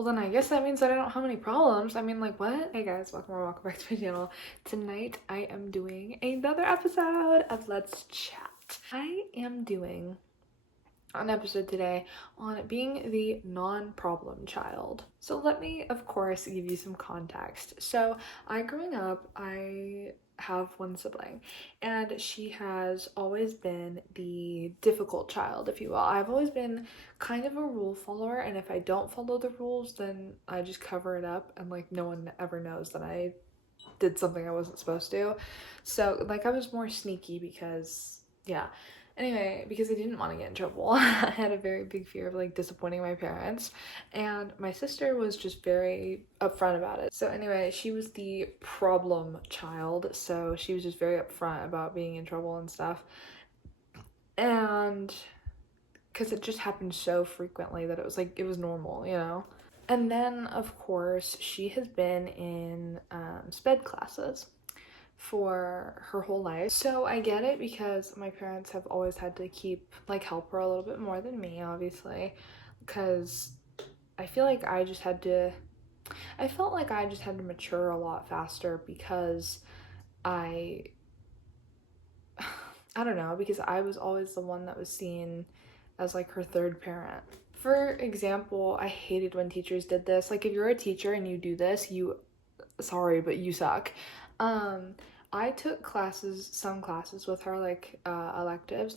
Well, then I guess that means that I don't have any problems. I mean, like, what? Hey guys, welcome back to my channel. Tonight I am doing another episode of Let's Chat. I am doing an episode today on being the non-problem child. So let me, of course, give you some context. So growing up, I have one sibling, and she has always been the difficult child, if you will. I've always been kind of a rule follower, and if I don't follow the rules, then I just cover it up, and like no one ever knows that I did something I wasn't supposed to. So like I was more sneaky because yeah. Anyway, because I didn't want to get in trouble. I had a very big fear of like disappointing my parents, and my sister was just very upfront about it. So anyway, she was the problem child, so she was just very upfront about being in trouble and stuff. And because it just happened so frequently that it was like, it was normal, you know? And then, of course, she has been in sped classes for her whole life. So I get it because my parents have always had to help her a little bit more than me, obviously, because I feel like I felt like I just had to mature a lot faster because I don't know, because I was always the one that was seen as like her third parent. For example, I hated when teachers did this. Like if you're a teacher and you do this, sorry, but you suck. I took some classes with her, like electives,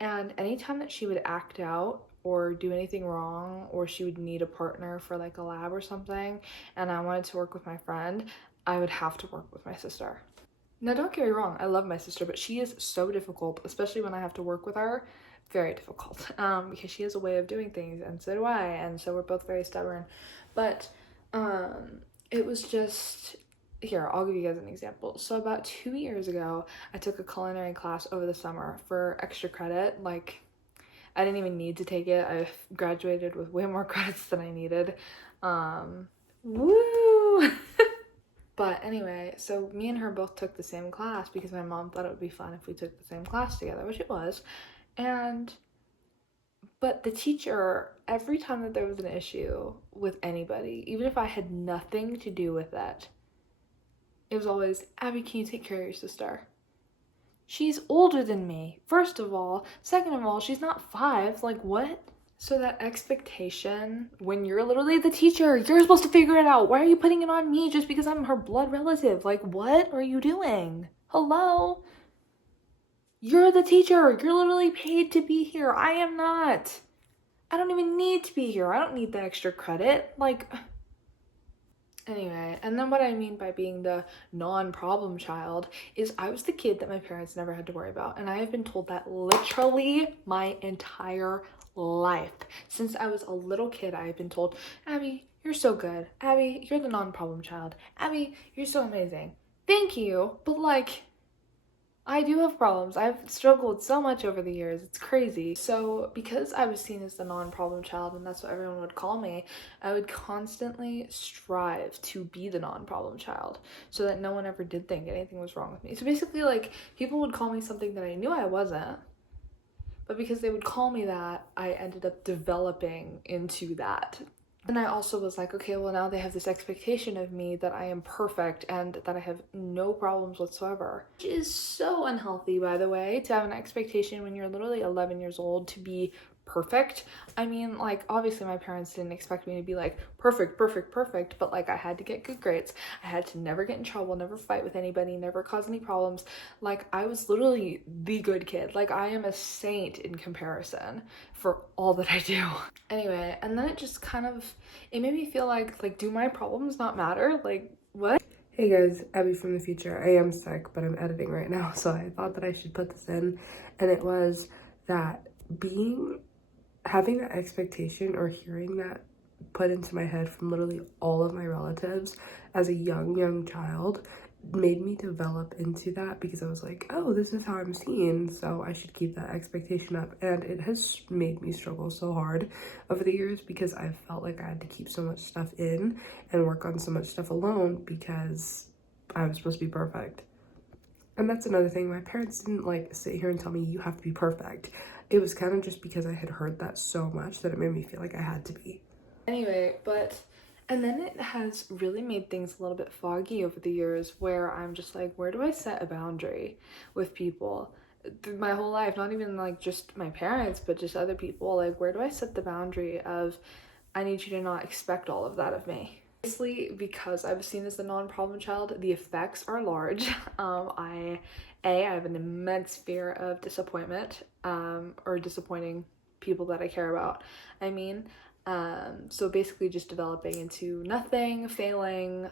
and anytime that she would act out or do anything wrong, or she would need a partner for like a lab or something, and I wanted to work with my friend, I would have to work with my sister. Now, don't get me wrong, I love my sister, but she is so difficult, especially when I have to work with her. Very difficult, because she has a way of doing things, and so do I, and so we're both very stubborn. But it was just, here, I'll give you guys an example. So about 2 years ago, I took a culinary class over the summer for extra credit. Like, I didn't even need to take it. I graduated with way more credits than I needed. Woo! But anyway, so me and her both took the same class because my mom thought it would be fun if we took the same class together, which it was. But the teacher, every time that there was an issue with anybody, even if I had nothing to do with it, it was always, Abby, can you take care of your sister? She's older than me, first of all. Second of all, she's not 5. Like, what? So that expectation, when you're literally the teacher, you're supposed to figure it out. Why are you putting it on me just because I'm her blood relative? Like, what are you doing? Hello? You're the teacher. You're literally paid to be here. I am not. I don't even need to be here. I don't need the extra credit. Like, anyway, and then what I mean by being the non-problem child is I was the kid that my parents never had to worry about. And I have been told that literally my entire life. Since I was a little kid, I have been told, Abby, you're so good. Abby, you're the non-problem child. Abby, you're so amazing. Thank you. But like, I do have problems. I've struggled so much over the years. It's crazy. So because I was seen as the non-problem child and that's what everyone would call me, I would constantly strive to be the non-problem child so that no one ever did think anything was wrong with me. So basically, like, people would call me something that I knew I wasn't, but because they would call me that, I ended up developing into that. And I also was like, okay, well, now they have this expectation of me that I am perfect and that I have no problems whatsoever. Which is so unhealthy, by the way, to have an expectation when you're literally 11 years old to be perfect. I mean, like, obviously my parents didn't expect me to be like perfect, but like I had to get good grades. I had to never get in trouble, never fight with anybody, never cause any problems. Like, I was literally the good kid. Like, I am a saint in comparison for all that I do. Anyway, and then it just kind of, it made me feel like, do my problems not matter? Like, what? Hey guys, Abby from the future. I am sick, but I'm editing right now, so I thought that I should put this in. And it was that having that expectation or hearing that put into my head from literally all of my relatives as a young child made me develop into that, because I was like, oh, this is how I'm seen, so I should keep that expectation up. And it has made me struggle so hard over the years because I felt like I had to keep so much stuff in and work on so much stuff alone because I was supposed to be perfect. And that's another thing, my parents didn't like sit here and tell me you have to be perfect. It was kind of just because I had heard that so much that it made me feel like I had to be. Anyway, but And then it has really made things a little bit foggy over the years where I'm just like, where do I set a boundary with people? Through my whole life, not even like just my parents, but just other people. Like, where do I set the boundary of, I need you to not expect all of that of me? Obviously, because I was seen as the non-problem child, the effects are large. I have an immense fear of disappointment, or disappointing people that I care about. I mean, so basically just developing into nothing, failing,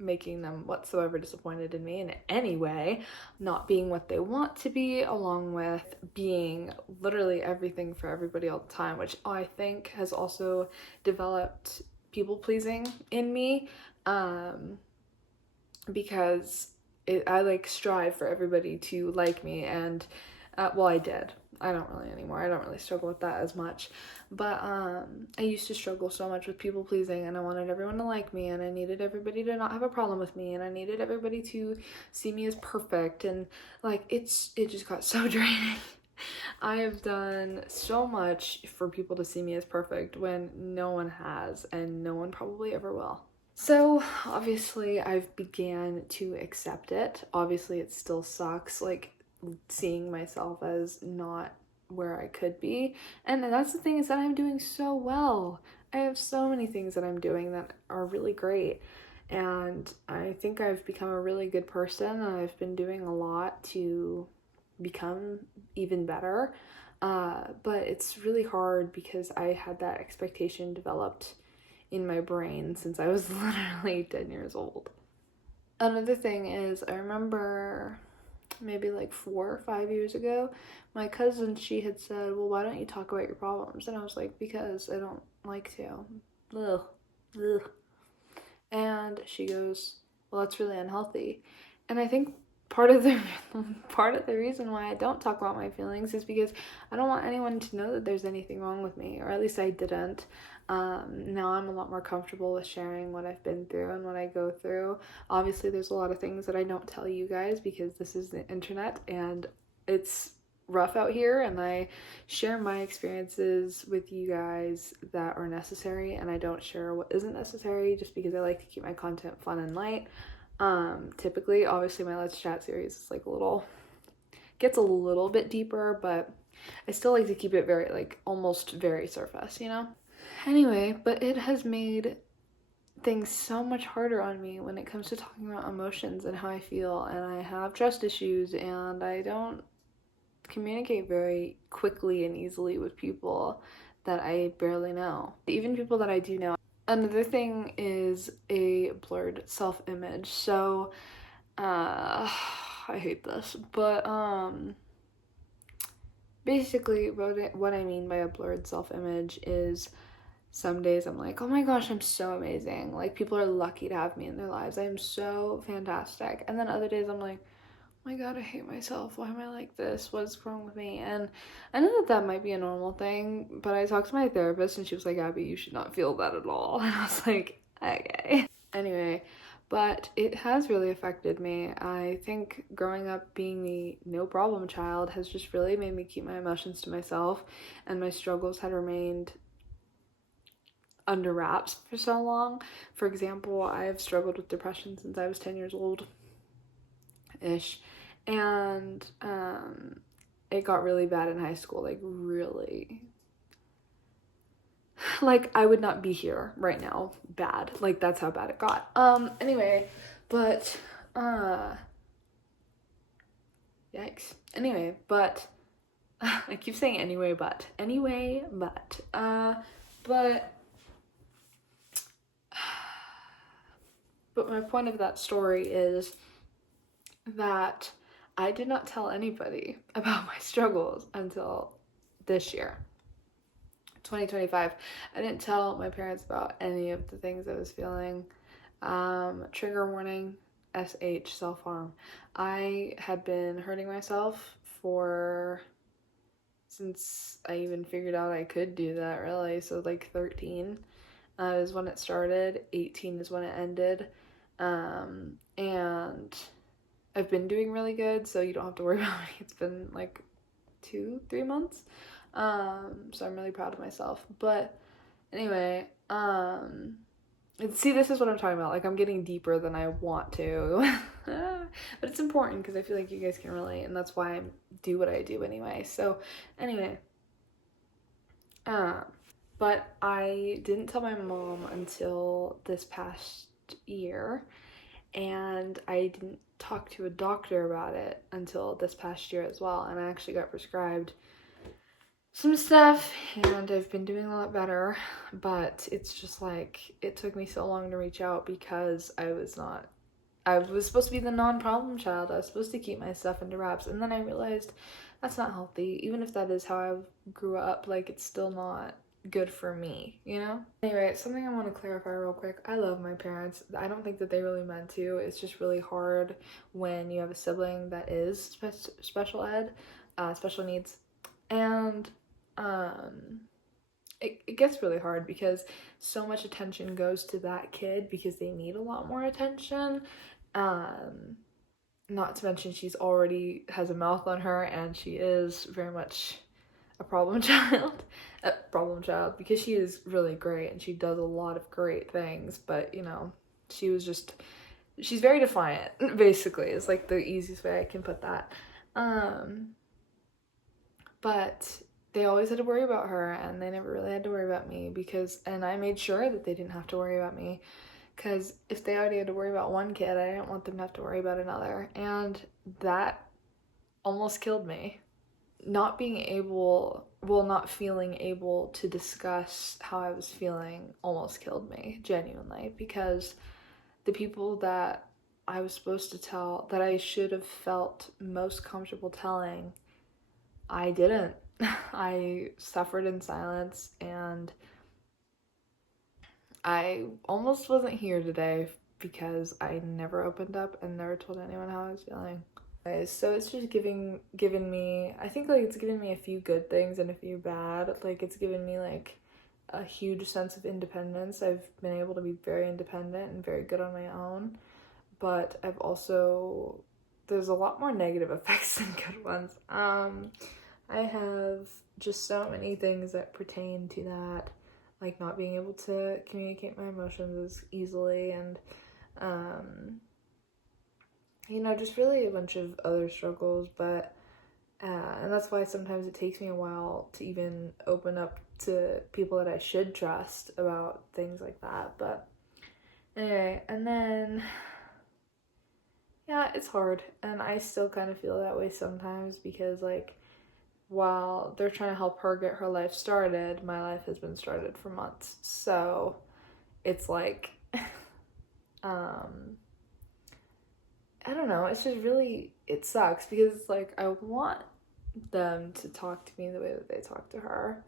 making them whatsoever disappointed in me in any way, not being what they want to be, along with being literally everything for everybody all the time, which I think has also developed people pleasing in me, because I like strive for everybody to like me, and well, I did. I don't really anymore. I don't really struggle with that as much. But I used to struggle so much with people pleasing, and I wanted everyone to like me, and I needed everybody to not have a problem with me, and I needed everybody to see me as perfect, and like it just got so draining. I have done so much for people to see me as perfect when no one has, and no one probably ever will. So obviously I've began to accept it. Obviously it still sucks, like seeing myself as not where I could be. And that's the thing, is that I'm doing so well. I have so many things that I'm doing that are really great. And I think I've become a really good person, and I've been doing a lot to become even better. But it's really hard because I had that expectation developed in my brain since I was literally 10 years old. Another thing is, I remember maybe like 4 or 5 years ago, my cousin, she had said, well, why don't you talk about your problems? And I was like, because I don't like to. Ugh. Ugh. And she goes, well, that's really unhealthy. And I think part of the reason why I don't talk about my feelings is because I don't want anyone to know that there's anything wrong with me, or at least I didn't. Now I'm a lot more comfortable with sharing what I've been through and what I go through. Obviously, there's a lot of things that I don't tell you guys because this is the internet and it's rough out here, and I share my experiences with you guys that are necessary, and I don't share what isn't necessary just because I like to keep my content fun and light. Typically, obviously my Let's Chat series is like gets a little bit deeper, but I still like to keep it very, like, almost very surface, you know? Anyway, but it has made things so much harder on me when it comes to talking about emotions and how I feel, and I have trust issues, and I don't communicate very quickly and easily with people that I barely know, even people that I do know. Another thing is a blurred self-image. So I hate this, but basically what I mean by a blurred self-image is, some days I'm like, oh my gosh, I'm so amazing, like people are lucky to have me in their lives, I am so fantastic. And then other days I'm like, oh my god, I hate myself, why am I like this, what's wrong with me? And I know that might be a normal thing, but I talked to my therapist and she was like, Abby, you should not feel that at all. And I was like, okay. Anyway, but it has really affected me. I think growing up being the no problem child has just really made me keep my emotions to myself, and my struggles had remained under wraps for so long. For example, I've struggled with depression since I was 10 years old ish, and it got really bad in high school, like really, like I would not be here right now, bad, like that's how bad it got. Anyway, but yikes. Anyway, but I keep saying anyway, but but my point of that story is that I did not tell anybody about my struggles until this year, 2025. I didn't tell my parents about any of the things I was feeling. Trigger warning, SH, self-harm. I had been hurting myself since I even figured out I could do that, really. So like 13 is when it started, 18 is when it ended. And I've been doing really good, so you don't have to worry about me. It's been like 2-3 months. So I'm really proud of myself. But anyway, See, this is what I'm talking about. Like, I'm getting deeper than I want to. But it's important because I feel like you guys can relate, and that's why I do what I do anyway. So, anyway, uh, but I didn't tell my mom until this past year, and I didn't talk to a doctor about it until this past year as well. And I actually got prescribed some stuff, and I've been doing a lot better, but it's just like it took me so long to reach out because I was supposed to be the non-problem child. I was supposed to keep my stuff under wraps, and then I realized that's not healthy. Even if that is how I grew up, like, it's still not good for me, you know? Anyway, something I want to clarify real quick. I love my parents. I don't think that they really meant to. It's just really hard when you have a sibling that is special ed, special needs, and it gets really hard because so much attention goes to that kid because they need a lot more attention. Not to mention she's already has a mouth on her, and she is very much a problem child. A problem child, because she is really great and she does a lot of great things, but you know, she's very defiant, basically, is like the easiest way I can put that. But they always had to worry about her, and they never really had to worry about me and I made sure that they didn't have to worry about me, because if they already had to worry about one kid, I didn't want them to have to worry about another, and that almost killed me. Not feeling able to discuss how I was feeling almost killed me, genuinely, because the people that I was supposed to tell, that I should have felt most comfortable telling, I didn't. I suffered in silence, and I almost wasn't here today because I never opened up and never told anyone how I was feeling. So it's just given me, I think, like, it's given me a few good things and a few bad. Like, it's given me like a huge sense of independence. I've been able to be very independent and very good on my own, but there's a lot more negative effects than good ones. I have just so many things that pertain to that, like not being able to communicate my emotions as easily, and you know, just really a bunch of other struggles. But and that's why sometimes it takes me a while to even open up to people that I should trust about things like that. But anyway, and then yeah, it's hard, and I still kind of feel that way sometimes because, like, while they're trying to help her get her life started, my life has been started for months. So it's like, I don't know, it's just really, it sucks because it's like I want them to talk to me the way that they talk to her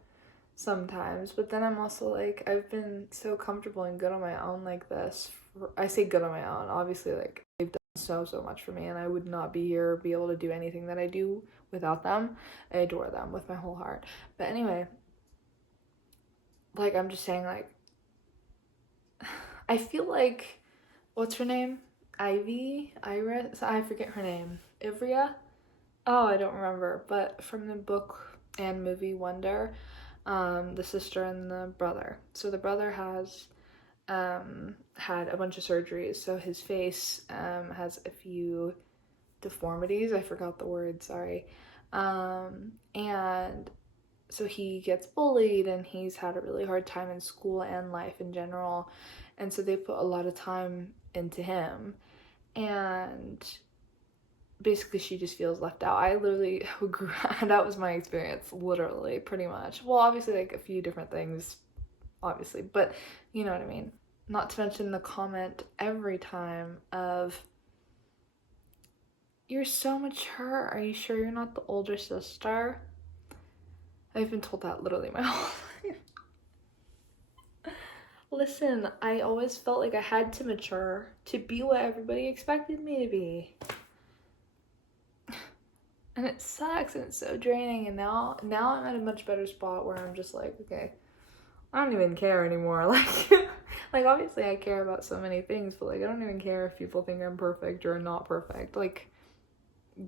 sometimes, but then I'm also like, I've been so comfortable and good on my own like this. I say good on my own, obviously, like, they've done so much for me, and I would not be here, be able to do anything that I do without them. I adore them with my whole heart. But anyway, like, I'm just saying, like, I feel like, what's her name? Iris? I forget her name. Ivria? Oh, I don't remember. But from the book and movie Wonder, the sister and the brother. So the brother has had a bunch of surgeries, so his face has a few deformities. I forgot the word, sorry. And so he gets bullied, and he's had a really hard time in school and life in general. And so they put a lot of time into him, and basically she just feels left out. I literally grew that was my experience, literally, pretty much. Well, obviously, like, a few different things, obviously, but you know what I mean. Not to mention the comment every time of, "You're so mature. Are you sure you're not the older sister?" I've been told that literally my whole life. Listen, I always felt like I had to mature to be what everybody expected me to be. And it sucks, and it's so draining, and now I'm at a much better spot where I'm just like, okay, I don't even care anymore. Like obviously I care about so many things, but like I don't even care if people think I'm perfect or not perfect. Like,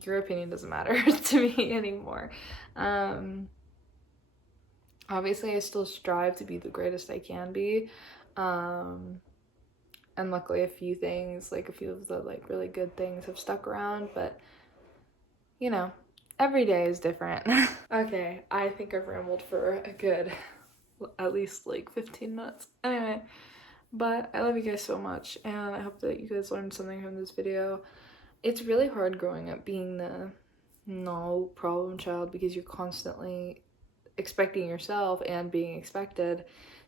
your opinion doesn't matter to me anymore. Obviously I still strive to be the greatest I can be. And luckily a few things, like a few of the like really good things have stuck around, but you know, every day is different. Okay, I think I've rambled for a good, at least like 15 minutes. Anyway, but I love you guys so much, and I hope that you guys learned something from this video. It's really hard growing up being the no problem child because you're constantly expecting yourself and being expected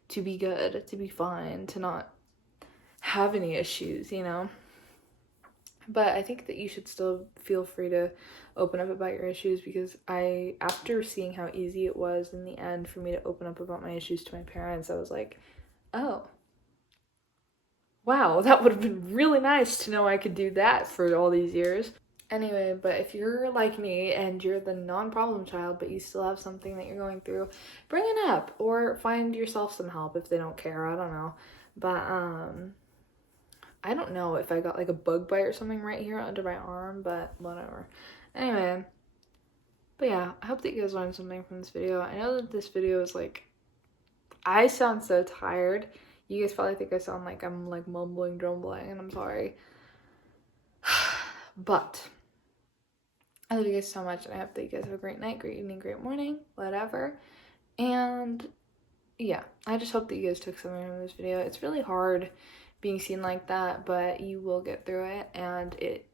to be good, to be fine, to not have any issues, you know? But I think that you should still feel free to open up about your issues, because after seeing how easy it was in the end for me to open up about my issues to my parents, I was like, oh, wow, that would have been really nice to know I could do that for all these years. Anyway, but if you're like me and you're the non-problem child, but you still have something that you're going through, bring it up or find yourself some help if they don't care. I don't know. But, I don't know if I got like a bug bite or something right here under my arm, but whatever. Anyway, but yeah, I hope that you guys learned something from this video. I know that this video is like, I sound so tired. You guys probably think I sound like I'm like mumbling, drumbling, and I'm sorry. But I love you guys so much, and I hope that you guys have a great night, great evening, great morning, whatever. And yeah, I just hope that you guys took something from this video. It's really hard being seen like that, but you will get through it, and it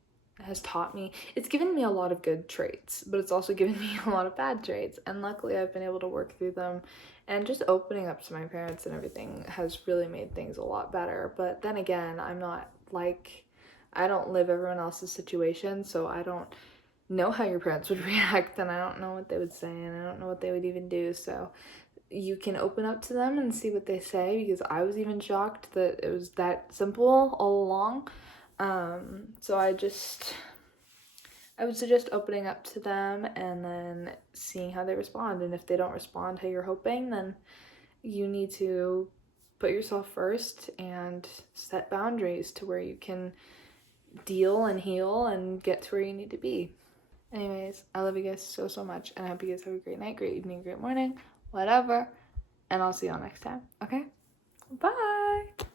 has taught me, it's given me a lot of good traits, but it's also given me a lot of bad traits, and luckily I've been able to work through them, and just opening up to my parents and everything has really made things a lot better. But then again, I don't live everyone else's situation, so I don't know how your parents would react, and I don't know what they would say, and I don't know what they would even do. So you can open up to them and see what they say, because I was even shocked that it was that simple all along. So I would suggest opening up to them and then seeing how they respond. And if they don't respond how you're hoping, then you need to put yourself first and set boundaries to where you can deal and heal and get to where you need to be. Anyways, I love you guys so, so much, and I hope you guys have a great night, great evening, great morning, whatever, and I'll see y'all next time, okay? Bye!